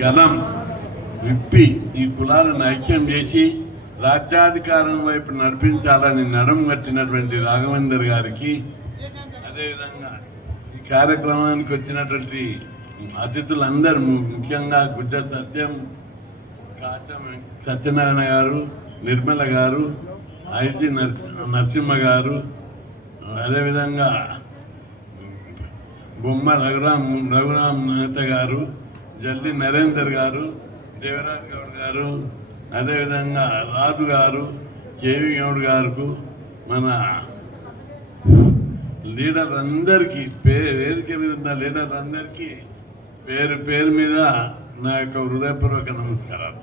గలం విప్పి ఈ కులాలను ఐక్యం చేసి రాజ్యాధికారం వైపు నడిపించాలని నడుం కట్టినటువంటి రాఘవేందర్ గారికి, అదేవిధంగా ఈ కార్యక్రమానికి వచ్చినటువంటి అతిథులందరూ, ముఖ్యంగా గుజ్జ సత్యనారాయణ గారు, నిర్మల గారు, ఐజీ నరసింహ గారు, అదేవిధంగా బొమ్మ రఘురామ్ నేత గారు, జల్లి నరేందర్ గారు, దేవరాజ్ గౌడ్ గారు, అదేవిధంగా రాజు గారు, కేవీ గౌడ్ గారు, మన లీడర్ అందరికీ వేదిక మీద ఉన్న లీడర్ అందరికీ పేరు పేరు మీద నా యొక్క హృదయపూర్వక నమస్కారాలు.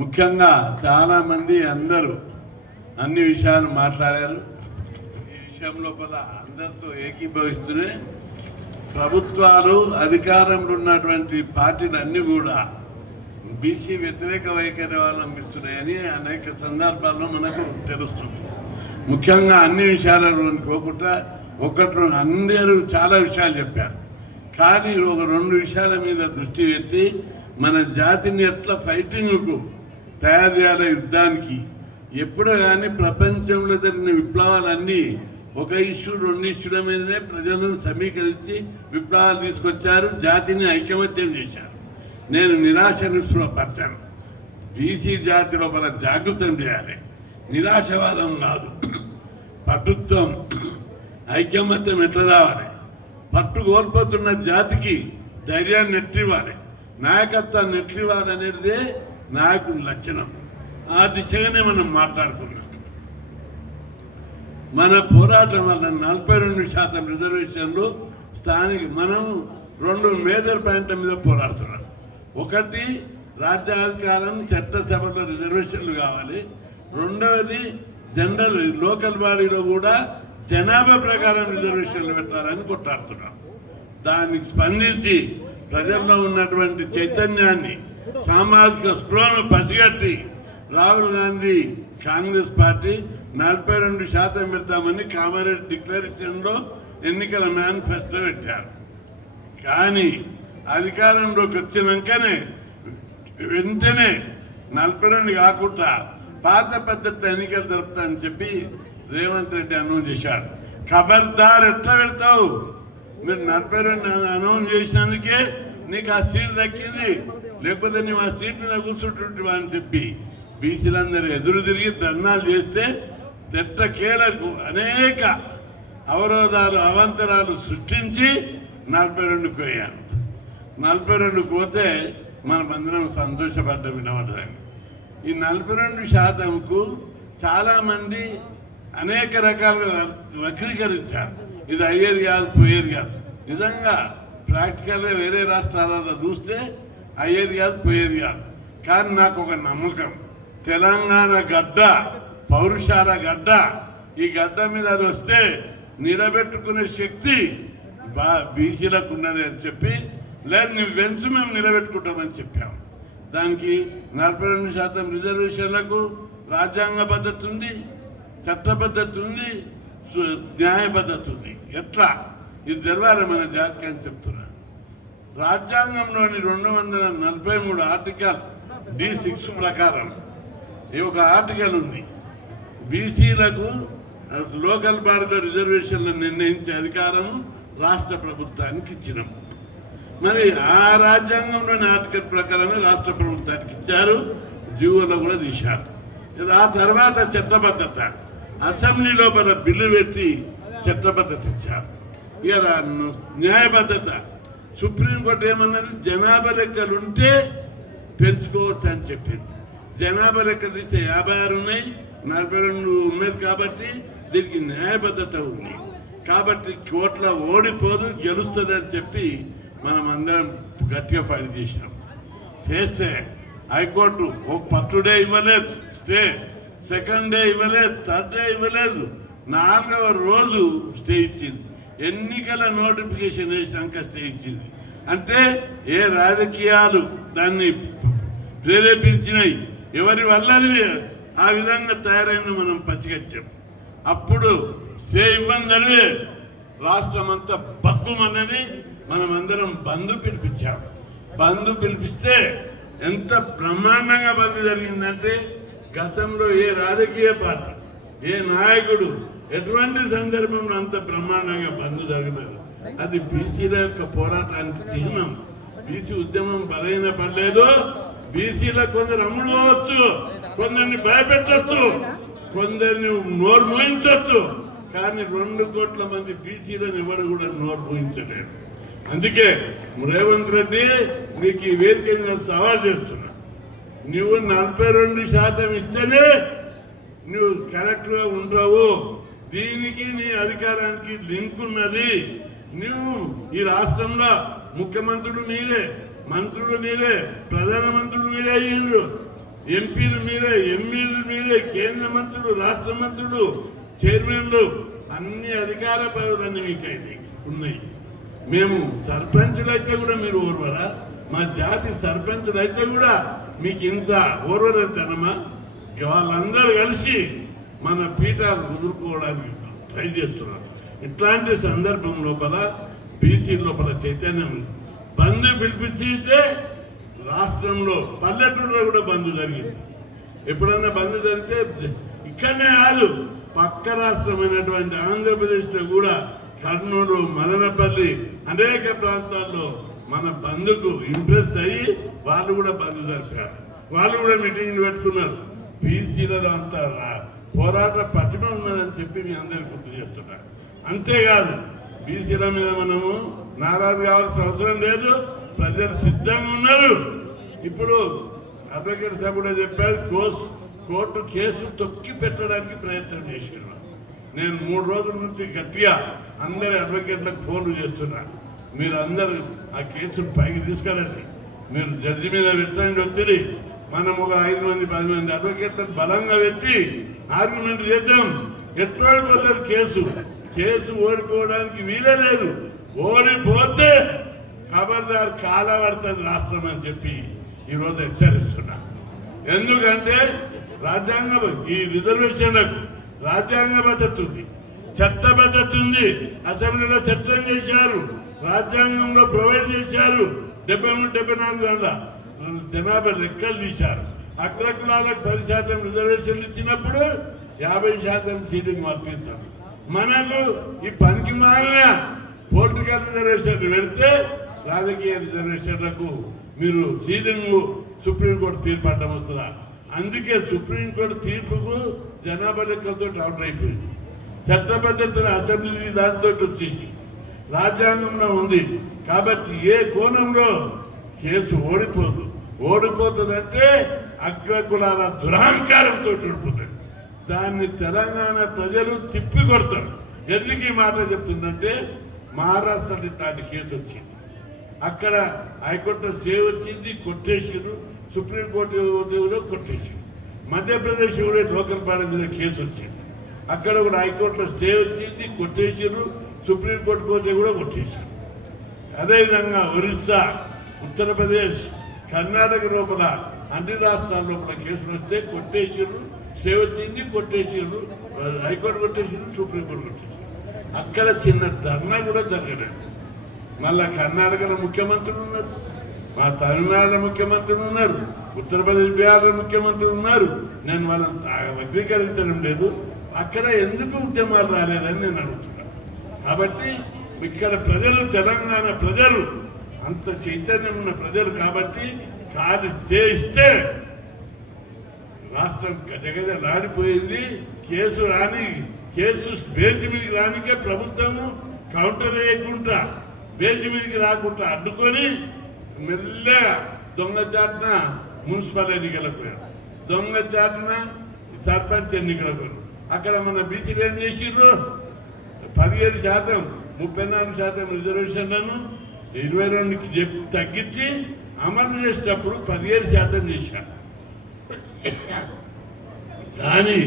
ముఖ్యంగా చాలామంది అందరూ అన్ని విషయాలు మాట్లాడారు. ఈ విషయం లోపల అందరితో ఏకీభవిస్తూనే ప్రభుత్వాలు, అధికారంలో ఉన్నటువంటి పార్టీలు అన్నీ కూడా బీసీ వ్యతిరేక వైఖరి అవలంబిస్తున్నాయని అనేక సందర్భాల్లో మనకు తెలుస్తుంది. ముఖ్యంగా అన్ని విషయాలను పోకుండా ఒకటి అందరూ చాలా విషయాలు చెప్పారు. కానీ ఒక రెండు విషయాల మీద దృష్టి పెట్టి మన జాతిని ఎట్లా ఫైటింగ్కు తయారు చేయాలి, యుద్ధానికి. ఎప్పుడో కానీ ప్రపంచంలో జరిగిన విప్లవాలన్నీ ఒక ఇష్యూ, రెండు ఇష్యూల మీదనే ప్రజలను సమీకరించి విప్లవాలు తీసుకొచ్చారు, జాతిని ఐకమత్యం చేశారు. నేను నిరాశ నిస్పృహపరచాను. బీసీ జాతి లోపల జాగృతం చేయాలి, నిరాశవాదం కాదు. పట్టుత్వం, ఐకమత్యం ఎట్లా రావాలి, పట్టు కోల్పోతున్న జాతికి ధైర్యాన్ని నెట్టివ్వాలి, నాయకత్వాన్ని నెట్టివ్వాలి అనేదే నాయకుడి లక్షణం. ఆ దిశగానే మనం మాట్లాడుకున్నాం. మన పోరాటం వల్ల 42% రిజర్వేషన్లు స్థానిక, మనం రెండు మేజర్ పాయింట్ల మీద పోరాడుతున్నాం. ఒకటి, రాజ్యాధికారం, చట్టసభలో రిజర్వేషన్లు కావాలి. రెండవది, జనరల్ లోకల్ బాడీలో కూడా జనాభా ప్రకారం రిజర్వేషన్లు పెట్టాలని కొట్లాడుతున్నాం. దానికి స్పందించి ప్రజల్లో ఉన్నటువంటి చైతన్యాన్ని, సామాజిక స్పృహను పసిగట్టి రాహుల్ గాంధీ కాంగ్రెస్ పార్టీ 42% పెడతామని కామారెడ్డి డిక్లరేషన్లో ఎన్నికల మేనిఫెస్టో పెట్టారు. కానీ అధికారంలోకి వచ్చినాకనే వెంటనే 42 కాకుండా పాత పద్ధతి ఎన్నికలు జరుపుతానని చెప్పి రేవంత్ రెడ్డి అనౌన్స్ చేశాడు. ఖబర్దార్, ఎట్లా పెడతావు? మీరు 42 అనౌన్స్ చేసినందుకే నీకు ఆ సీట్ దక్కింది, లేకపోతే నువ్వు ఆ సీట్ మీద కూర్చుంటుంటివా అని చెప్పి బీసీలందరూ ఎదురు తిరిగి ధర్నాలు చేస్తే తెట్టకేలకు అనేక అవరోధాలు, అవాంతరాలు సృష్టించి 42 పోయాను. 42 పోతే మనమందరం సంతోషపడ్డం వినవడానికి. ఈ 42%కు చాలామంది అనేక రకాలుగా వక్రీకరించారు. ఇది అయ్యేది కాదు, పోయేది కాదు. నిజంగా ప్రాక్టికల్గా వేరే రాష్ట్రాలలో చూస్తే అయ్యేది కాదు, పోయేది కాదు. కానీ నాకు ఒక నమ్మకం, తెలంగాణ గడ్డ పౌరుషాల గడ్డ, ఈ గడ్డ మీద అది వస్తే నిలబెట్టుకునే శక్తి బీసీలకు ఉన్నది అని చెప్పి, లేదు నువ్వు వెంచు మేము నిలబెట్టుకుంటామని చెప్పాము. దానికి 42% రిజర్వేషన్లకు రాజ్యాంగ పద్ధతి ఉంది, చట్టబద్ధత ఉంది, న్యాయబద్ధత ఉంది. ఎట్లా ఇది తెలవాలి మన జాతికి అని చెప్తున్నా. రాజ్యాంగంలోని 243 ఆర్టికల్ D6 ప్రకారం ఈ ఒక ఆర్టికల్ ఉంది, బీసీలకు లోకల్ బాడీలో రిజర్వేషన్లు నిర్ణయించే అధికారం రాష్ట్ర ప్రభుత్వానికి ఇచ్చినాం. మరి ఆ రాజ్యాంగంలోని ఆర్టికల్ ప్రకారమే రాష్ట్ర ప్రభుత్వానికి ఇచ్చారు, జీవోలో కూడా తీశారు. ఆ తర్వాత చట్టబద్ధత, అసెంబ్లీ లోపల బిల్లు పెట్టి చట్టబద్ధత ఇచ్చారు. ఇక న్యాయబద్ధత, సుప్రీంకోర్టు ఏమన్నది, జనాభా లెక్కలు ఉంటే పెంచుకోవచ్చు అని చెప్పింది. జనాభా లెక్కలు ఇస్తే 56 ఉన్నాయి, 42 ఉన్నది కాబట్టి దీనికి న్యాయబద్ధత ఉంది. కాబట్టి కోట్ల ఓడిపోదు, గెలుస్తుంది అని చెప్పి మనం అందరం గట్టిగా ఫైట్ చేసినాం. చేస్తే హైకోర్టు ఒక ఫస్ట్ డే ఇవ్వలేదు, స్టే సెకండ్ డే ఇవ్వలేదు, థర్డ్ డే ఇవ్వలేదు, 4వ రోజు స్టే ఇచ్చింది. ఎన్నికల నోటిఫికేషన్ వేసినాక స్టే ఇచ్చింది. అంటే ఏ రాజకీయాలు దాన్ని ప్రేరేపించినాయి, ఎవరి వల్ల ఆ విధంగా తయారైంది మనం పచ్చిగట్టాం. అప్పుడు స్టే ఇవ్వండి, రాష్ట్రం అంతా బగ్గుమన్నది. మనమందరం బంద్ పిలిపించాం. బంధు పిలిపిస్తే ఎంత బ్రహ్మాండంగా బంధు జరిగిందంటే గతంలో ఏ రాజకీయ పార్టీ ఏ నాయకుడు ఎటువంటి సందర్భంలో అంత బ్రహ్మాండంగా బంధు జరగలేదు. అది బీసీల యొక్క పోరాటానికి చిహ్నం. బీసీ ఉద్యమం బలైన పడలేదు. బీసీల కొందరు అమ్ముడు పోవచ్చు, కొందరిని భయపెట్టచ్చు, కొందరిని నోరు మూయించవచ్చు, కానీ 2 కోట్ల మంది బీసీలను ఎవరు కూడా నోరు మూయించలేరు. అందుకే రేవంత్ రెడ్డి నీకు ఈ వేదిక మీద సవాల్ చేస్తున్నా. నువ్వు 42% ఇస్తేనే నువ్వు కరెక్ట్గా ఉండవు. దీనికి నీ అధికారానికి లింక్ ఉన్నది. నువ్వు ఈ రాష్ట్రంలో ముఖ్యమంత్రులు మీరే, మంత్రులు మీరే, ప్రధానమంత్రులు మీరే అయ్యిండ్రు, ఎంపీలు మీరే, ఎమ్మెల్యేలు మీరే, కేంద్ర మంత్రులు, రాష్ట్ర మంత్రులు, చైర్మన్లు, అన్ని అధికార పదవులన్నీ మీకు ఉన్నాయి. మేము సర్పంచులు అయితే కూడా మీరు ఓర్వరా? మా జాతి సర్పంచులు అయితే కూడా మీకు ఇంత ఓర్వలేదనమా? వాళ్ళందరూ కలిసి మన పీఠాలు కుదురుకోవడానికి ట్రై చేస్తున్నారు. ఇట్లాంటి సందర్భం లోపల బీసీ లోపల చైతన్యం బంధు పిలిపించితే రాష్ట్రంలో పల్లెటూరులో కూడా బంధు జరిగింది. ఎప్పుడన్నా బంధు జరిగితే ఇక్కడనే కాదు, పక్క రాష్ట్రమైనటువంటి ఆంధ్రప్రదేశ్లో కూడా కర్నూలు, మదనపల్లి అనేక ప్రాంతాల్లో మన బంధుకు ఇంప్రెస్ అయ్యి వాళ్ళు కూడా బంధు జరిపారు. వాళ్ళు కూడా మీటింగ్లు పెట్టుకున్నారు. బీసీలలో అంత పోరాట పటిమ ఉన్నదని చెప్పి మీ అందరికీ గుర్తు చేస్తున్నారు. అంతేకాదు బీసీల మీద మనము నారాజు కావాల్సిన అవసరం లేదు. ప్రజలు సిద్ధంగా ఉన్నారు. ఇప్పుడు అడ్వకేట్ సాబ్ కూడా చెప్పారు, కోర్టు కేసు తొక్కి పెట్టడానికి ప్రయత్నం చేస్తున్నారు. నేను 3 రోజుల నుంచి గట్టిగా అందరి అడ్వకేట్లకు ఫోన్లు చేస్తున్నాను. మీరు అందరూ ఆ కేసును పైకి తీసుకెళ్ళండి. మీరు జడ్జి మీద పెట్టండి ఒత్తిడి. మనం ఒక 5 మంది 10 మంది అడ్వకేట్లను బలంగా పెట్టి ఆర్గ్యుమెంట్ చేద్దాం. ఎట్లా కేసు ఓడిపోవడానికి వీలే లేదు. ఓడిపోతే ఖబర్దార్ కాలా పడుతుంది రాష్ట్రం అని చెప్పి ఈరోజు హెచ్చరిస్తున్నా. ఎందుకంటే రాజ్యాంగ ఈ రిజర్వేషన్లకు రాజ్యాంగ భద్రత ఉంది, చట్టబద్ధత ఉంది. అసెంబ్లీలో చట్టం చేశారు, రాజ్యాంగంలో ప్రొవైడ్ చేశారు. 73-74 జనాభా లెక్కలు తీశారు. అగ్రకులాలకు 10% రిజర్వేషన్లు ఇచ్చినప్పుడు 50% సీటింగ్ వర్తించారు. మనకు ఈ పనికి మాలిన పొలిటికల్ రిజర్వేషన్లు పెడితే రాజకీయ రిజర్వేషన్లకు మీరు సీటింగ్ సుప్రీంకోర్టు తీర్పు అడ్డం వస్తుందా? అందుకే సుప్రీంకోర్టు తీర్పుకు జనాభా లెక్కలతో అవుట్ అయిపోయింది. చట్టబద్ధత అసెంబ్లీ దాంతో వచ్చింది, రాజ్యాంగంలో ఉంది. కాబట్టి ఏ కోణంలో కేసు ఓడిపోతుందంటే అగ్రకులాల దురహంకారంతో ఓడిపోతుంది. దాన్ని తెలంగాణ ప్రజలు తిప్పి కొడతారు. ఎందుకు ఈ మాట చెప్తుందంటే మహారాష్ట్ర ఇట్లాంటి కేసు వచ్చింది, అక్కడ హైకోర్టులో స్టే వచ్చింది, కొట్టేసారు. సుప్రీంకోర్టులో కొట్టేసారు. మధ్యప్రదేశ్ కూడా లోకల్ పాలన మీద కేసు వచ్చింది, అక్కడ కూడా హైకోర్టులో స్టే వచ్చింది, కొట్టేసారు. సుప్రీంకోర్టు పోతే కూడా కొట్టేశారు. అదేవిధంగా ఒరిస్సా, ఉత్తరప్రదేశ్, కర్ణాటక లోపల అన్ని రాష్ట్రాల లోపల కేసులు వస్తే కొట్టేసారు. స్టే వచ్చింది, కొట్టేసారు. High court కొట్టేసారు, supreme court కొట్టేసారు. అక్కడ చిన్న ధర్నా కూడా జరగలేదు. మళ్ళా కర్ణాటకలో ముఖ్యమంత్రులు ఉన్నారు, మా తమిళనాడు ముఖ్యమంత్రులు ఉన్నారు, ఉత్తరప్రదేశ్, బీహార్లో ముఖ్యమంత్రులు ఉన్నారు. నేను వాళ్ళని వక్రీకరించడం లేదు. అక్కడ ఎందుకు ఉద్యమాలు రాలేదని నేను అడుగుతున్నాను. కాబట్టి ఇక్కడ ప్రజలు, తెలంగాణ ప్రజలు అంత చైతన్యం ఉన్న ప్రజలు కాబట్టి కాదు చేయిస్తే రాష్ట్రం గజగజ రాడిపోయింది. కేసు బెంచ్ మీదకి రానికే ప్రభుత్వము కౌంటర్ వేయకుండా బెంచ్ మీదకి రాకుండా అడ్డుకొని మెల్లగా దొంగచాటున మున్సిపల్ ఎన్నికలకు పోయారు, దొంగచాటున సర్పంచ్ ఎన్నికలకు పోయారు. అక్కడ మన బీసీలు ఏం చేసిర్రు? 17%, 34% రిజర్వేషన్లను 22కి తగ్గించి అమలు చేసేటప్పుడు 17% చేశారు. కానీ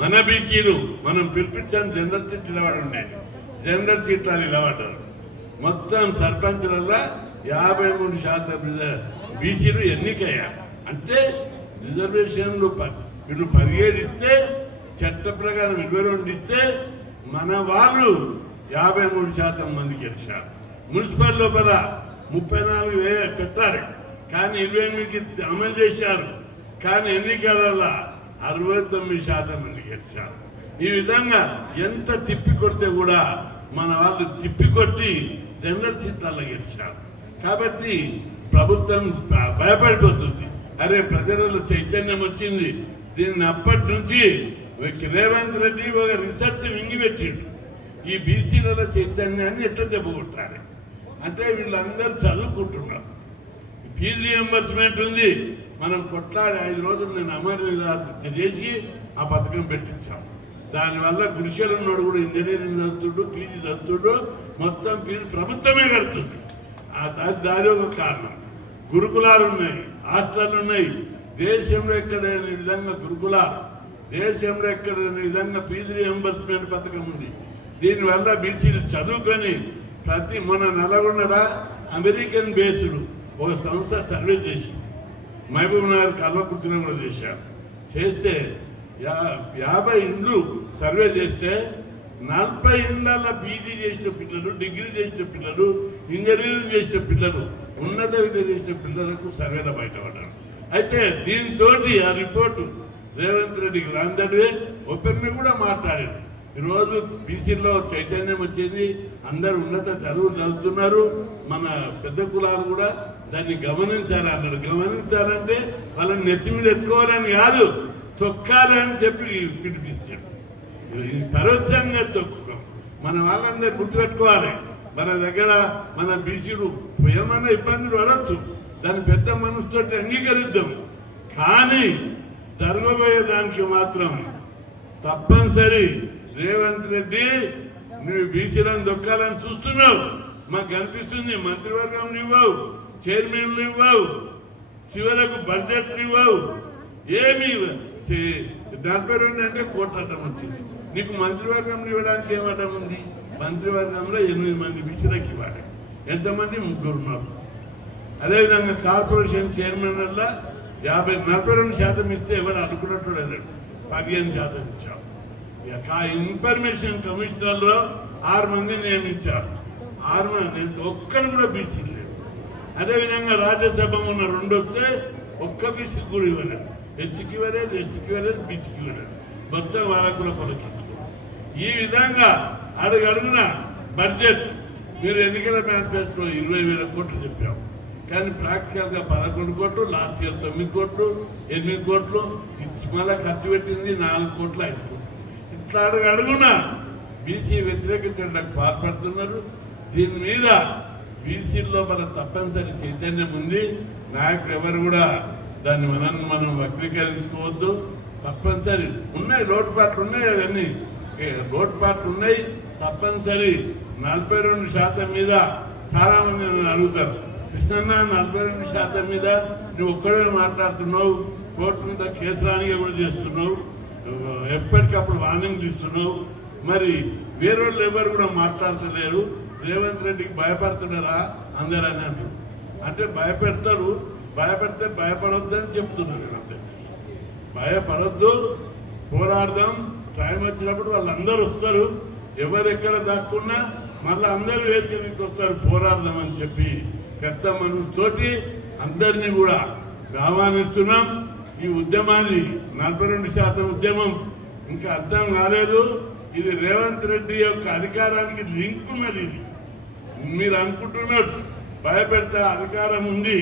మన బీసీలు మనం పిలిపించాను జనరల్ సీట్ నిలబడి ఉండేది, జనరల్ సీట్లు నిలబడ్డారు. మొత్తం సర్పంచులలో 53% బీసీలు ఎన్నికయ్యారు. అంటే రిజర్వేషన్లు వీళ్ళు 17 ఇస్తే చట్ట ప్రకారం 22 ఇస్తే మన వాళ్ళు 53% మంది గెలిచారు. మున్సిపల్ లోపల 34,000 పెట్టాలి, కానీ 28కి అమలు చేశారు. కానీ ఎన్నికలలో 69% మంది గెలిచారు. ఈ విధంగా ఎంత తిప్పి కొడితే కూడా మన వాళ్ళు తిప్పికొట్టి జనరల్ సీట్లలో గెలిచారు. కాబట్టి ప్రభుత్వం భయపడిపోతుంది. అరే ప్రజలలో చైతన్యం వచ్చింది. దీన్ని అప్పటి నుంచి రేవంత్ రెడ్డి ఒక రీసెర్చ్ మింగిపెట్టిండు. ఈ బీసీల చైతన్యాన్ని ఎట్లా దెబ్బకొట్టాలి అంటే వీళ్ళందరూ చదువుకుంటున్నారు. ఫీజు రియంబర్స్మెంట్ ఉంది. మనం కొట్లాడి 5 రోజులు నేను అమరనిరాధన చేసి ఆ పథకం పెట్టించాం. దానివల్ల గుడిసెలు ఉన్నాడు కూడా ఇంజనీరింగ్ చదువుతుడు, పీజీ చదువుతుడు, మొత్తం ఫీజు ప్రభుత్వమే కడుతుంది. దాని ఒక కారణం. గురుకులాలు ఉన్నాయి, హాస్టళ్ళు ఉన్నాయి. దేశంలో ఎక్కడైన విధంగా గురుకులాలు, దేశంలో ఎక్కడైన విధంగా ఫీజు రియంబర్స్మెంట్ పథకం ఉంది. దీనివల్ల బీసీలు చదువుకొని మొన్న నల్గొండ అమెరికన్ బేస్డ్ ఒక సంస్థ సర్వే చేసి మహబూబ్ నగర్ కల్వకుర్తిలో కూడా చేశారు. చేస్తే 50 ఇండ్లు సర్వే చేస్తే 40 ఇండ్ల పీజీ చేసిన పిల్లలు, డిగ్రీ చేసిన పిల్లలు, ఇంజనీరింగ్ చేసిన పిల్లలు, ఉన్నత విద్య చేసిన పిల్లలకు సర్వేలో బయటపడ్డారు. అయితే దీంతో ఆ రిపోర్టు రేవంత్ రెడ్డికి రాందడే ఓపెన్గా కూడా మాట్లాడారు. ఈరోజు బీసీలో చైతన్యం వచ్చింది. అందరూ ఉన్నత చదువులు చదువుతున్నారు. మన పెద్ద కులాలు కూడా దాన్ని గమనించాలి అన్నాడు. గమనించాలంటే వాళ్ళని నెత్తి మీద ఎత్తుకోవాలని కాదు, తొక్కాలని చెప్పి పిలిపించాడు. పరోక్షంగా తొక్కుతాం. మన వాళ్ళందరూ గుర్తుపెట్టుకోవాలి. మన దగ్గర మన బీసీలు ఏమన్నా ఇబ్బందులు పడవచ్చు, దాన్ని పెద్ద మనసుతోటి అంగీకరిద్దాం. కానీ జరగబోయే దానికి మాత్రం తప్పనిసరి రేవంత్ రెడ్డి నువ్వు బీసీలను దొక్కాలని చూస్తున్నావు. మాకు కనిపిస్తుంది మంత్రివర్గం ఇవ్వవు, చైర్మన్లు ఇవ్వవు, చివరకు బడ్జెట్లు ఇవ్వవు, ఏమి 42 అంటే కోట్లటం వచ్చింది. నీకు మంత్రివర్గం ఇవ్వడానికి ఏమటం ఉంది? మంత్రివర్గంలో 8 మంది బీసీలకు ఇవ్వాలి. ఎంతమంది? 3 ఉన్నారు. అదేవిధంగా కార్పొరేషన్ చైర్మన్ల 42% ఇస్తే ఎవరు అనుకున్నట్టు లేదు, 15% ఇచ్చారు. ఇన్ఫర్మేషన్ కమిషనర్లో 6 మంది నియమించారు. 6 మంది ఒక్కడు కూడా బీసీ లేదు. అదేవిధంగా రాజ్యసభ ఉన్న 2 వస్తే ఒక్క బీసీ కూడా ఇవ్వలేదు. ఎస్సీకి ఇవ్వలేదు, ఎస్టీకి ఇవ్వలేదు, బీసీకి ఇవ్వలేదు. మొత్తం వాళ్ళకు కూడా పొలకించారు. ఈ విధంగా అడుగడుగున బడ్జెట్ మీరు ఎన్నికల మేనిఫెస్టో 20,000 కోట్లు చెప్పాము. కానీ ప్రాక్టికల్గా 11 కోట్లు, లాస్ట్ ఇయర్ 9 కోట్లు, 8 కోట్లు, మళ్ళీ ఖర్చు పెట్టింది 4 కోట్లు, 5 కోట్లు. ఇట్లా అడుగున బీసీ వ్యతిరేకతలకు పాల్పడుతున్నారు. దీని మీద బీసీల్లో మన తప్పనిసరి చైతన్యం ఉంది. నాయకులు ఎవరు కూడా దాన్ని మనం వక్రీకరించుకోవద్దు. తప్పనిసరి ఉన్నాయి, లోటుపాట్లు ఉన్నాయి, అవన్నీ లోటుపాట్లు ఉన్నాయి. తప్పనిసరి 42% మీద చాలా మంది అడుగుతారు. కృష్ణన్న 42% మీద నువ్వు ఒక్కడే మాట్లాడుతున్నావు, కోర్టు మీద కేసురానిగా కూడా చేస్తున్నావు, ఎప్పటికప్పుడు వార్నింగ్ ఇస్తున్నావు, మరి వేరే వాళ్ళు ఎవరు కూడా మాట్లాడతలేరు, రేవంత్ రెడ్డికి భయపడుతున్నారా అందరూ అని అంటారు. అంటే భయపెడతాడు, భయపెడితే భయపడొద్దని చెప్తున్నాను. అంతే, భయపడొద్దు, పోరాడదాం. టైం వచ్చినప్పుడు వాళ్ళందరూ వస్తారు. ఎవరెక్కడ దాక్కున్నా మళ్ళీ అందరూ వేదికకి వస్తారు, పోరాడదామని చెప్పి పెద్ద మనసుతోటి అందరినీ కూడా ఆహ్వానిస్తున్నాం. ఈ ఉద్యమాన్ని 42% ఉద్యమం ఇంకా అర్థం కాలేదు. ఇది రేవంత్ రెడ్డి యొక్క అధికారానికి లింక్ ఉన్నది. ఇది మీరు అనుకుంటున్నారు భయపెడితే అధికారం ఉంది,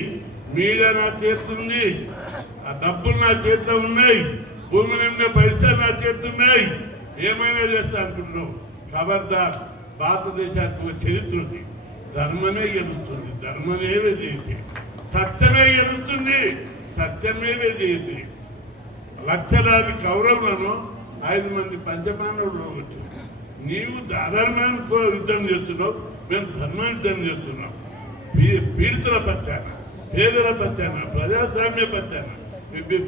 మీడియా నా చేస్తుంది, ఆ డబ్బులు నా చేతిలో ఉన్నాయి, భూమి నిండే పైసలు నా చేస్తున్నాయి, ఏమైనా చేస్తా అనుకుంటున్నావు. ఖబర్దార్, భారతదేశానికి ఒక చరిత్ర ఉంది. ధర్మమే గెలుస్తుంది, ధర్మమేవే జయతే, సత్యమే గెలుస్తుంది, సత్యమేవే జయతే. లక్షలాది కౌరవులను 5 మంది పంచపాండవులు వచ్చారు. నీవు అధర్మానికి యుద్ధం చేస్తున్నావు, మేము ధర్మ యుద్ధం చేస్తున్నాం. పీడితుల పక్షాన, పేదల పక్షాన, ప్రజాస్వామ్య పక్షాన,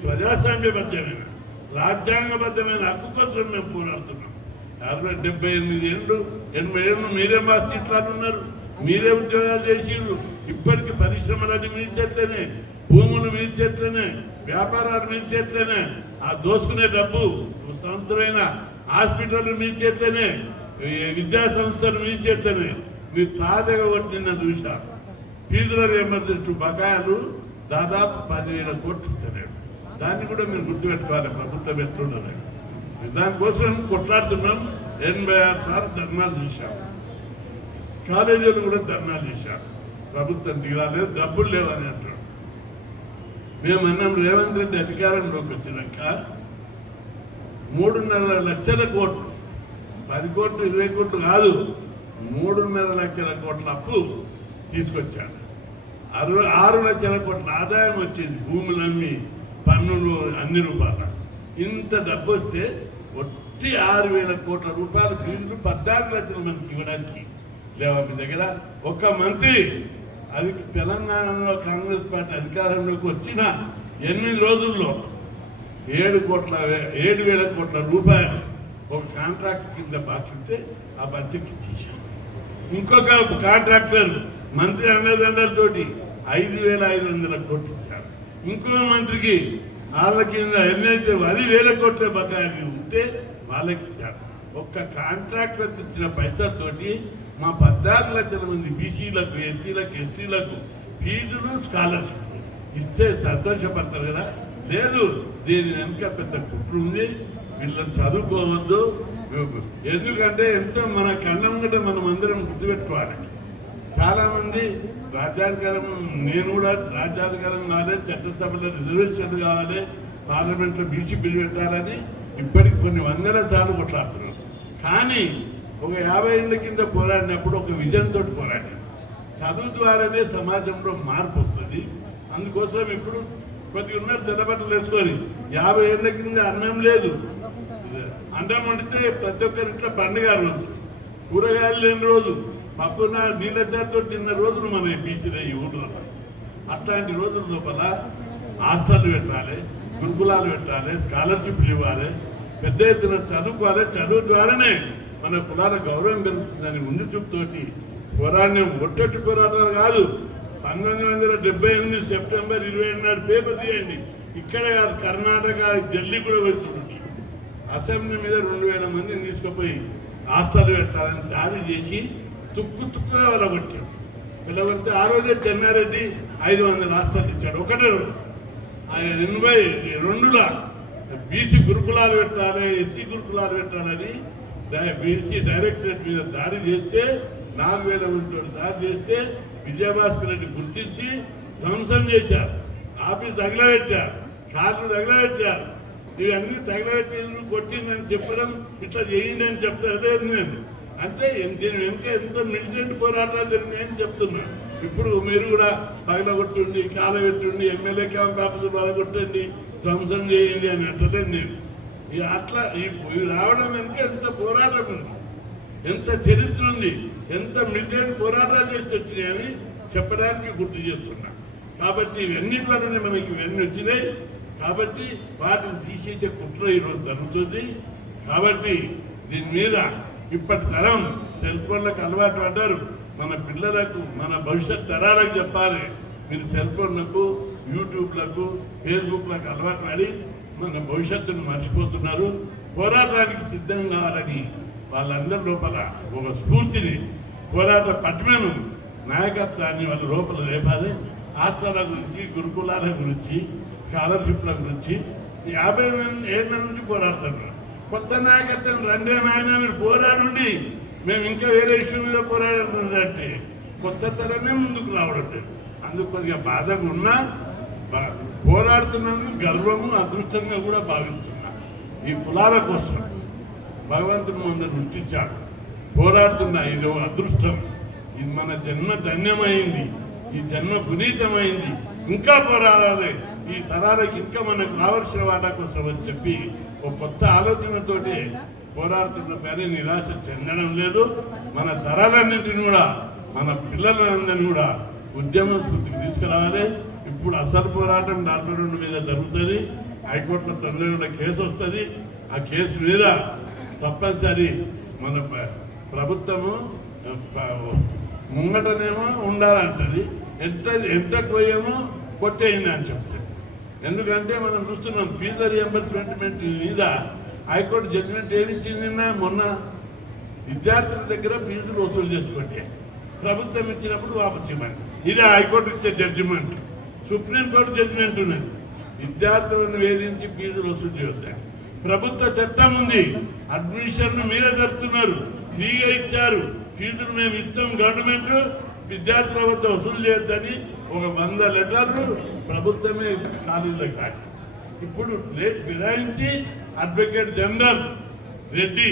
ప్రజాస్వామ్యబద్ధమైన రాజ్యాంగబద్ధమైన హక్కు కోసం మేము పోరాడుతున్నాం. 78 ఏళ్ళు 80 ఏళ్ళు మీరే మా సీట్లను, మీరే ఉద్యోగాలు చేసిర్రు. ఇప్పటికీ పరిశ్రమలన్నీ మీ చేస్తేనే, భూములు మీ చేస్తేనే, వ్యాపారాలు మీ చేస్తేనే, ఆ దోసుకునే డబ్బు సంవత్సరమైన హాస్పిటల్ మీ చేస్తేనే, విద్యా సంస్థలు మీ చేస్తేనే. మీరు తాజాగా కొట్టిన చూశారు. ఫీజుల రియంబర్స్మెంట్ బకాయిలు దాదాపు 10,000 కోట్లు ఇస్తున్నాడు. దాన్ని కూడా మీరు గుర్తుపెట్టుకోవాలి. ప్రభుత్వం ఎట్లున్నది దానికోసం కొట్లాడుతున్నాం. 86 సార్లు ధర్నాలు చేశాం. కాలేజీలు కూడా ధర్నాలు చేశాం. ప్రభుత్వం దిగాలేదు, డబ్బులు లేవని అంటారు. మేము అన్నాం రేవంత్ రెడ్డి అధికారంలోకి వచ్చినాక 3.5 లక్షల కోట్లు, 10 కోట్లు 20 కోట్లు కాదు, 3.5 లక్షల కోట్ల అప్పు తీసుకొచ్చాడు. 6 లక్షల కోట్ల ఆదాయం వచ్చింది. భూములు అమ్మి పన్నులు అన్ని రూపాయలు. ఇంత డబ్బు వస్తే ఒట్టి 6,000 కోట్ల రూపాయలు ఫీజులు 14 లక్షల మందికి ఇవ్వడానికి లేవా మీ దగ్గర? ఒక్క మంత్రి అది తెలంగాణలో కాంగ్రెస్ పార్టీ అధికారంలోకి వచ్చిన 8 రోజుల్లో 7,000 కోట్ల రూపాయలు ఒక కాంట్రాక్ట్ కింద బాకితే ఆ బడ్జెట్ ఇచ్చేసాం. ఇంకొక కాంట్రాక్టర్ మంత్రి అండదండలతోటి 5,500 కోట్లు ఇచ్చారు. ఇంకో మంత్రికి వాళ్ళ కింద ఎన్నైతే 10,000 కోట్ల బకాయిలు ఉంటే వాళ్ళకి ఇచ్చారు. ఒక్క కాంట్రాక్టర్కి ఇచ్చిన పైసలతోటి మా 14 లక్షల మంది బీసీలకు, ఎస్సీలకు, ఎస్టీలకు ఫీజులు, స్కాలర్షిప్ ఇస్తే సంతోషపడతారు కదా. లేదు, దీని వెనుక పెద్ద కుట్ర ఉంది. వీళ్ళని చదువుకోవద్దు. ఎందుకంటే ఎంతో మన కన్నం కంటే మనం అందరం గుర్తుపెట్టుకోవాలి. చాలామంది రాజ్యాధికారం, నేను కూడా రాజ్యాధికారం కావాలి, చట్టసభలో రిజర్వేషన్లు కావాలి, పార్లమెంట్లో బీసీ బిల్లు పెట్టాలని ఇప్పటికి కొన్ని వందల సార్లు కొట్లాడుతున్నారు. కానీ ఒక 50 ఏళ్ళ కింద పోరాడినప్పుడు ఒక విజన్ తోటి పోరాడారు. చదువు ద్వారానే సమాజంలో మార్పు వస్తుంది. అందుకోసం ఇప్పుడు కొద్దిగా ఉన్నారు తెల్లబట్టలు వేసుకొని 50 ఏళ్ళ కింద అన్నం లేదు. అన్నం వండితే ప్రతి ఒక్కరింట్లో పండుగ రోజు, కూరగాయలు లేని రోజు, పప్పున నీళ్ళతో తిన్న రోజులు మన బీసీలో ఈ ఊళ్ళో. అట్లాంటి రోజుల లోపల హాస్టల్ పెట్టాలి, గురుకులాలు పెట్టాలి, స్కాలర్షిప్లు ఇవ్వాలి, పెద్ద ఎత్తున చదువుకోవాలి. చదువు ద్వారానే మన కులాల గౌరవం పెరుగుతుందని ముందు చూపుతోటి పోరాటం. ఒట్టొట్టి పోరాటాలు కాదు. 1978 సెప్టెంబర్ 27 నాడు పేపర్ తీయండి. ఇక్కడ కాదు, కర్ణాటక ఢిల్లీ కూడా వెళ్తుంది. అసెంబ్లీ మీద 2,000 మందిని తీసుకుపోయి హాస్టల్ పెట్టాలని దాడి చేసి తుక్కుగా వెళ్ళగొట్టాడు. వెళ్ళగొడితే ఆ రోజే చెన్నారెడ్డి 500 హాస్టల్ ఇచ్చాడు. ఒకటే రోజు. ఆయన 82లో బీసీ గురుకులాలు పెట్టాలి, ఎస్సీ గురుకులాలు పెట్టాలని బీసీ డైరెక్టరేట్ మీద దాడి చేస్తే 4,000 మందితో దాడి చేస్తే విజయభాస్కర్ రెడ్డి గుర్తించి ధ్వంసం చేశారు. ఆఫీస్ తగలబెట్టారు, కార్లు తగలబెట్టారు. ఇవన్నీ తగలబెట్టి కొట్టిందని చెప్పడం, ఇట్లా చేయండి అని చెప్తారు. నేను అంటే దీని వెనుక ఎంత మిలిటెంట్ పోరాటాలు జరిగినాయని చెప్తున్నా. ఇప్పుడు మీరు కూడా పగలగొట్టండి, కాలబెట్టండి, ఎమ్మెల్యే క్యాంప్ ఆఫీసులు పగలగొట్టండి, ధ్వంసం చేయండి అని అంటలేదు నేను. అట్లా ఇవి రావడం వెనుక ఎంత పోరాటం ఉంది, ఎంత చరిత్ర ఉంది, ఎంత మిలిటెంట్ పోరాటాలు చేసి వచ్చినాయని చెప్పడానికి గుర్తు చేస్తున్నా. కాబట్టి ఇవన్నీ వల్లనే మనకి ఇవన్నీ వచ్చినాయి. కాబట్టి వాటిని తీసేసే కుట్ర ఈరోజు జరుగుతుంది. కాబట్టి దీని మీద ఇప్పటి తరం సెల్ ఫోన్లకు అలవాటు పడ్డారు. మన పిల్లలకు, మన భవిష్యత్ తరాలకు చెప్పాలి, మీరు సెల్ ఫోన్లకు, యూట్యూబ్లకు, ఫేస్బుక్లకు అలవాటు పడి మన భవిష్యత్తును మర్చిపోతున్నారు. పోరాటానికి సిద్ధం కావాలని వాళ్ళందరి లోపల ఒక స్ఫూర్తిని, పోరాట పట్టుమను, నాయకత్వాన్ని వాళ్ళ లోపల రేపాలి. హాస్టళ్ల గురించి, గురుకులాల గురించి, స్కాలర్షిప్ల గురించి 50 ఏళ్ళ నుంచి పోరాడుతున్నారు. కొత్త నాయకత్వం రండి నాయన, మీరు పోరాడండి, మేము ఇంకా వేరే ఇష్యూ మీద పోరాడుతుందంటే కొత్త తరమే ముందుకు రావడం లేదు. అందుకు కొద్దిగా బాధగా ఉన్నా పోరాడుతున్నందుకు గర్వము, అదృష్టంగా కూడా భావిస్తున్నా. ఈ కులాల కోసం భగవంతుడు ముందు గుర్తించాడు. పోరాడుతున్నా, ఇది ఒక అదృష్టం. ఇది మన జన్మ ధన్యమైంది, ఈ జన్మ పునీతమైంది. ఇంకా పోరాడాలి, ఈ తరాలకు ఇంకా మనకు కావలసిన వాటా కోసం అని చెప్పి ఒక కొత్త ఆలోచనతోటి పోరాడుతున్న పని నిరాశ చెందడం లేదు. మన తరాలన్నింటినీ కూడా, మన పిల్లలందరినీ కూడా ఉద్యమ స్ఫూర్తికి తీసుకురావాలి. ఇప్పుడు అసలు పోరాటం 42 మీద జరుగుతుంది. హైకోర్టులో తొందరగా కేసు వస్తుంది. ఆ కేసు మీద తప్పనిసరి మన ప్రభుత్వము ముంగటనేమో ఉండాలంటది, ఎంత పోయేమో కొట్టేయండి అని చెప్తారు. ఎందుకంటే మనం చూస్తున్నాం ఫీజు రియంబర్స్మెంట్ మీద హైకోర్టు జడ్జిమెంట్ ఏమిచ్చింది? మొన్న విద్యార్థుల దగ్గర ఫీజులు వసూలు చేసుకోండి, ప్రభుత్వం ఇచ్చినప్పుడు వాపసు ఇవ్వండి. ఇదే హైకోర్టు ఇచ్చే జడ్జిమెంట్. సుప్రీంకోర్టు జడ్జిమెంట్ ఉన్నది, విద్యార్థులను వేధించి ఫీజులు వసూలు చేయొద్దని. ప్రభుత్వ చట్టం ఉంది, అడ్మిషన్ మీరే జరుపుతున్నారు, ఫ్రీగా ఇచ్చారు, ఫీజులు మేము ఇస్తాం, గవర్నమెంట్ విద్యార్థుల వద్ద వసూలు చేయొద్దని ఒక 100 లెటర్లు ప్రభుత్వమే కాలేజీలకు రాసి ఇప్పుడు రేట్ ఫిరాయించి అడ్వకేట్ జనరల్ రెడ్డి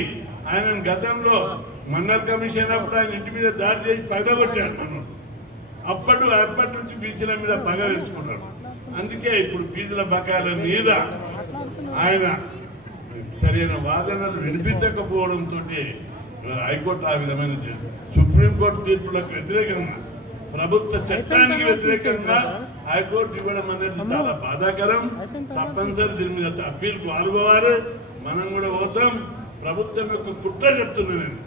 ఆయన గతంలో మన్నర్ కమిషన్ అప్పుడు ఆయన ఇంటి మీద దాడి చేసి పగలగొట్టాడు. మనం అప్పటి నుంచి బీసీల మీద పగ తెచ్చుకున్నాడు. అందుకే ఇప్పుడు ఫీజుల బకాయిల మీద ఆయన సరైన వాదనలు వినిపించకపోవడంతో హైకోర్టు ఆ విధమైన సుప్రీంకోర్టు తీర్పులకు వ్యతిరేకంగా ప్రభుత్వ చట్టానికి వ్యతిరేకంగా హైకోర్టు ఇవ్వడం అనేది చాలా బాధాకరం. తప్పనిసరి దీని మీద అప్పీల్కు పాల్గొవాలి. మనం కూడా పోతాం. ప్రభుత్వం యొక్క కుట్ర చెప్తున్నాను,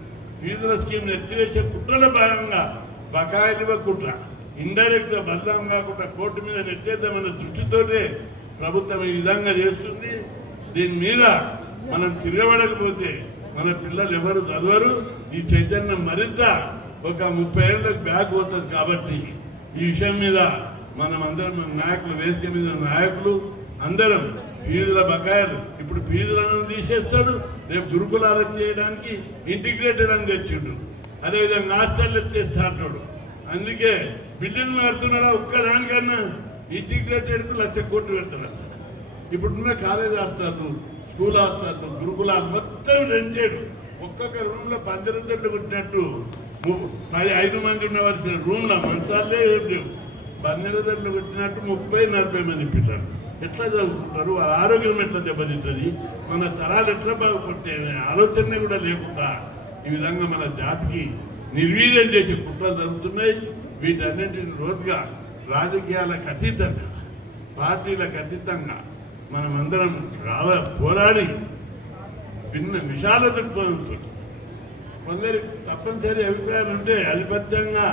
ఫీజుల స్కీమ్ ఎత్తివేసే కుట్రలో భాగంగా బకాయిలు కుట్ర ఇండైరెక్ట్ గా బదలాం కాకుండా కోర్టు మీద నెట్టేద్దామన్న దృష్టితోటే ప్రభుత్వం ఈ విధంగా చేస్తుంది. దీని మీద మనం తిరగబడకపోతే మన పిల్లలు ఎవరు చదవరు. ఈ చైతన్యం మరింత ఒక 30 ఏళ్ళకు బ్యాక్ పోతుంది. కాబట్టి ఈ విషయం మీద మనం అందరం నాయకులు, వేదిక మీద నాయకులు అందరం ఫీజుల బకాయిలు ఇప్పుడు ఫీజులను తీసేస్తాడు, రేపు గురుకులాలను చేయడానికి ఇంటిగ్రేటెడ్ అని తెచ్చిండు, అదేవిధంగా హాస్టల్ ఎత్తేస్తాడు. అందుకే బిల్డింగ్ పెడుతున్నాడా ఒక్కదానికన్నా ఇంటిగ్రేటెడ్కు 1,00,000 కోట్లు పెడుతున్నాడు. ఇప్పుడున్న కాలేజ్ హాస్టల్, స్కూల్ హాస్టల్, గురుకులాలు మొత్తం రెండేడు. ఒక్కొక్క రూమ్ లో 12 కొట్టినట్టు 5 మంది ఉండవలసిన రూమ్ లో మంచాలే లేవు. 12 కొట్టినట్టు 30-40 మంది పిల్లలు ఎట్లా చదువుకుంటారు? ఆరోగ్యం ఎట్లా దెబ్బతింటుంది? మన తరాలు ఎట్లా బాగుపడితే ఆలోచన కూడా లేకుండా ఈ విధంగా మన జాతికి నిర్వీర్యం చేసే కుట్రలు జరుగుతున్నాయి. వీటన్నింటిని రోజుగా రాజకీయాలకు అతీతంగా, పార్టీలకు అతీతంగా మనమందరం పోరాడి భిన్న విశాల దృక్పథంతో కొందరికి తప్పనిసరి అభిప్రాయాలు ఉంటే ఆధిపత్యంగా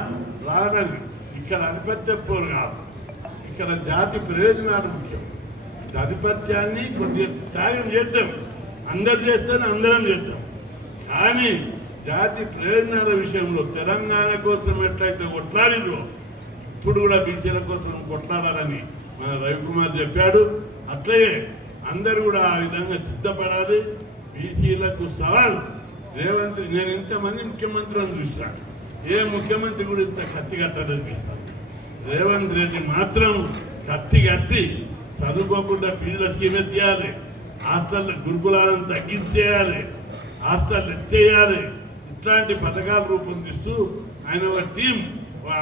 రాదని. ఇక్కడ ఆధిపత్య పోరు కాదు, ఇక్కడ జాతి ప్రయోజనాలు ముఖ్యం. ఆధిపత్యాన్ని కొద్దిగా త్యాగం చేద్దాం, అందరు చేస్తేనే అందరం చేద్దాం. కానీ జాతి ప్రయోజనాల విషయంలో తెలంగాణ కోసం ఎట్లయితే కొట్లాడినో ఇప్పుడు కూడా బీసీల కోసం కొట్లాడాలని మన రవికుమార్ చెప్పాడు. అట్లయే అందరూ కూడా ఆ విధంగా సిద్ధపడాలి. బీసీలకు సవాల్ రేవంత్, నేను ఇంతమంది ముఖ్యమంత్రులను చూశాను, ఏ ముఖ్యమంత్రి కూడా ఇంత కత్తి కట్టలేదు చూస్తాను. రేవంత్ రెడ్డి మాత్రం కత్తి కట్టి చదువుకోకుండా ఫీజుల స్కీమ్ ఎత్తేయాలి, హాస్టల్ గురుకులాలను తగ్గించేయాలి, హాస్టల్ ఎత్తేయాలి, ఇట్లాంటి పథకాలు రూపొందిస్తూ ఆయన ఒక టీం,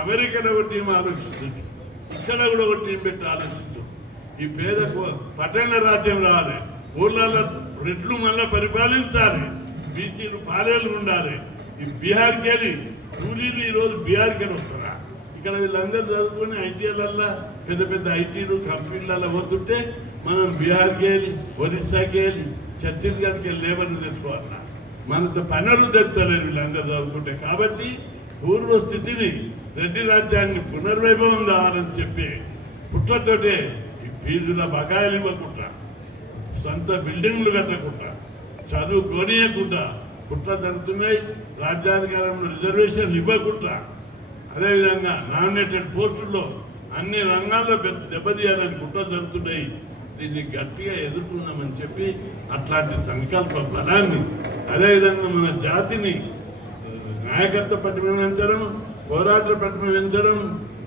అమెరికాలో ఒక టీం ఆలోచిస్తుంది, ఇక్కడ కూడా ఒక టీం పెట్టి ఆలోచిస్తుంది. ఈ పేద పట్టణ రాజ్యం రావాలి, ఊర్లలో రెడ్లు మళ్ళీ పరిపాలించాలి, బీసీలు పాలేలు ఉండాలి. ఈ బీహార్కి వెళ్ళి కూలీలు ఈరోజు బీహార్కి వెళ్ళి వస్తారా? ఇక్కడ వీళ్ళందరూ చదువుకుని ఐటీఐలల్లో పెద్ద పెద్ద ఐటీలు కంపెనీలలో పోతుంటే మనం బీహార్కి వెళ్ళి, ఒరిస్సాకి వెళ్ళి, ఛత్తీస్గఢ్కి వెళ్ళి లేబర్ని తెచ్చుకోవాలన్నా మనతో పనులు తెచ్చలేరు వీళ్ళందరూ చదువుకుంటే. కాబట్టి పూర్వస్థితిని, రెడ్డి రాజ్యాన్ని పునర్వైభవం కావాలని చెప్పి పుట్లతోటే ఈ ఫీజుల బకాయిలు ఇవ్వకుండా, సొంత బిల్డింగ్లు కట్టకుండా, చదువు కొనియకుండా కుట్ర జరుగుతున్నాయి. రాజ్యాధికారంలో రిజర్వేషన్ ఇవ్వకుండా, అదేవిధంగా నామినేటెడ్ పోస్టుల్లో అన్ని రంగాల్లో దెబ్బతీయాలని కుట్ర జరుగుతున్నాయి. దీన్ని గట్టిగా ఎదుర్కొందామని చెప్పి అట్లాంటి సంకల్ప బలాన్ని, అదేవిధంగా మన జాతిని నాయకత్వ పట్టుమనించడం, పోరాట పట్టుమనించడం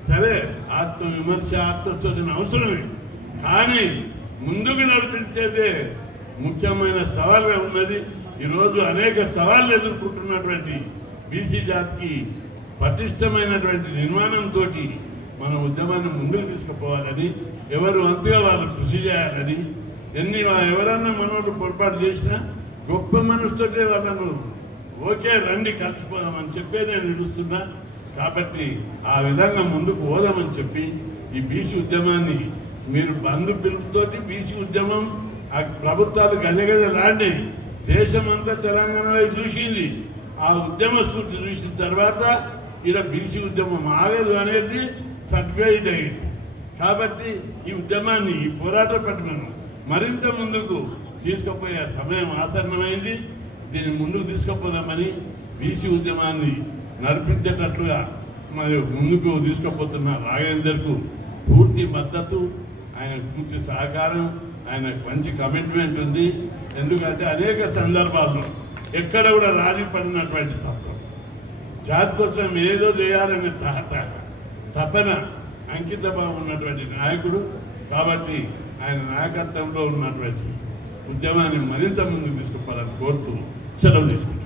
సరే, ఆత్మవిమర్శ, ఆత్మశోధన అవసరమే. కానీ ముందుకు నడిపించేదే ముఖ్యమైన సవాల్గా ఉన్నది. ఈరోజు అనేక సవాళ్ళు ఎదుర్కొంటున్నటువంటి బీసీ జాతికి పటిష్టమైనటువంటి నిర్మాణంతో మన ఉద్యమాన్ని ముందుకు తీసుకుపోవాలని, ఎవరు అంతగా వాళ్ళు కృషి చేయాలని, ఎవరన్నా మనోళ్ళు పొరపాటు చేసినా గొప్ప మనసుతోటే వాళ్ళను ఓకే రండి కలిసిపోదామని చెప్పే నేను నిలుస్తున్నా. కాబట్టి ఆ విధంగా ముందుకు పోదామని చెప్పి ఈ బీసీ ఉద్యమాన్ని మీరు బంధు పిలుపుతోటి బీసీ ఉద్యమం ఆ ప్రభుత్వాలు గజగజలాంటి దేశమంతా తెలంగాణ వైపు చూసింది. ఆ ఉద్యమ స్ఫూర్తి చూసిన తర్వాత ఇలా బీసీ ఉద్యమం ఆగదు అనేది సర్టిఫైడ్ అయింది. కాబట్టి ఈ ఉద్యమాన్ని, ఈ పోరాట పట్టుమను మరింత ముందుకు తీసుకుపోయే సమయం ఆసన్నమైంది. దీన్ని ముందుకు తీసుకుపోదామని బీసీ ఉద్యమాన్ని నడిపించేటట్లుగా మరి ముందుకు తీసుకుపోతున్న రాఘవేందర్కు పూర్తి మద్దతు, ఆయన పూర్తి సహకారం, ఆయన మంచి కమిట్మెంట్ ఉంది. ఎందుకంటే అనేక సందర్భాల్లో ఎక్కడ కూడా రాజీ పడినటువంటి తత్వం, జాతి కోసం ఏదో చేయాలనే తపన, అంకితభావం ఉన్నటువంటి నాయకుడు. కాబట్టి ఆయన నాయకత్వంలో ఉన్నటువంటి ఉద్యమాన్ని మరింత ముందుకు తీసుకుపోవాలని కోరుతూ సెలవు తీసుకుంటాం.